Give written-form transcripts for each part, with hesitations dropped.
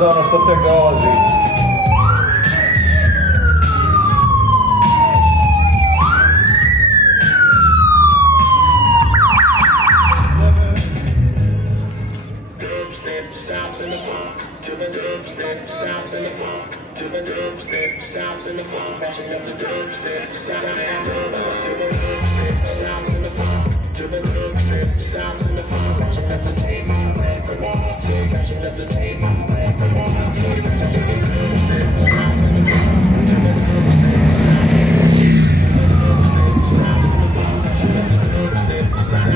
za ono što tek dolazi. To the dubstep sounds in the funk. To the dubstep sounds in the funk. Mashing up the dubstep sounds in the funk. To the dubstep sounds in the funk. To the dubstep sounds in the funk. Mashing up the team, come on, mashing up the team, come on, mashing up the dubstep sounds in the funk. To the dubstep sounds in the funk. Mashing up the dubstep sounds in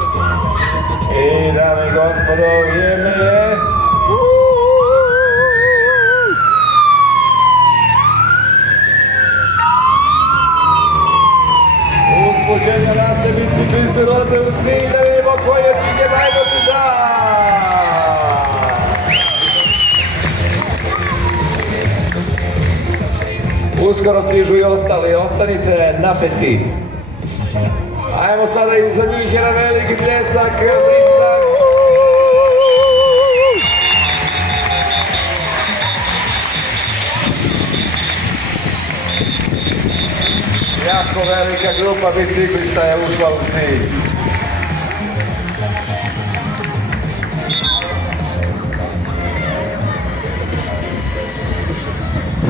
the funk. I dame i gospodo, vrijeme je... Uzbuđenja raste biciklisti ulaze u cilj, da vidimo koji od njih je najbolji dan! Uskoro stižu i ostali, ostanite napeti. Ajmo sada iza njih jedan veliki pljesak, brisak. Jako velika grupa biciklista je ušla u cilj.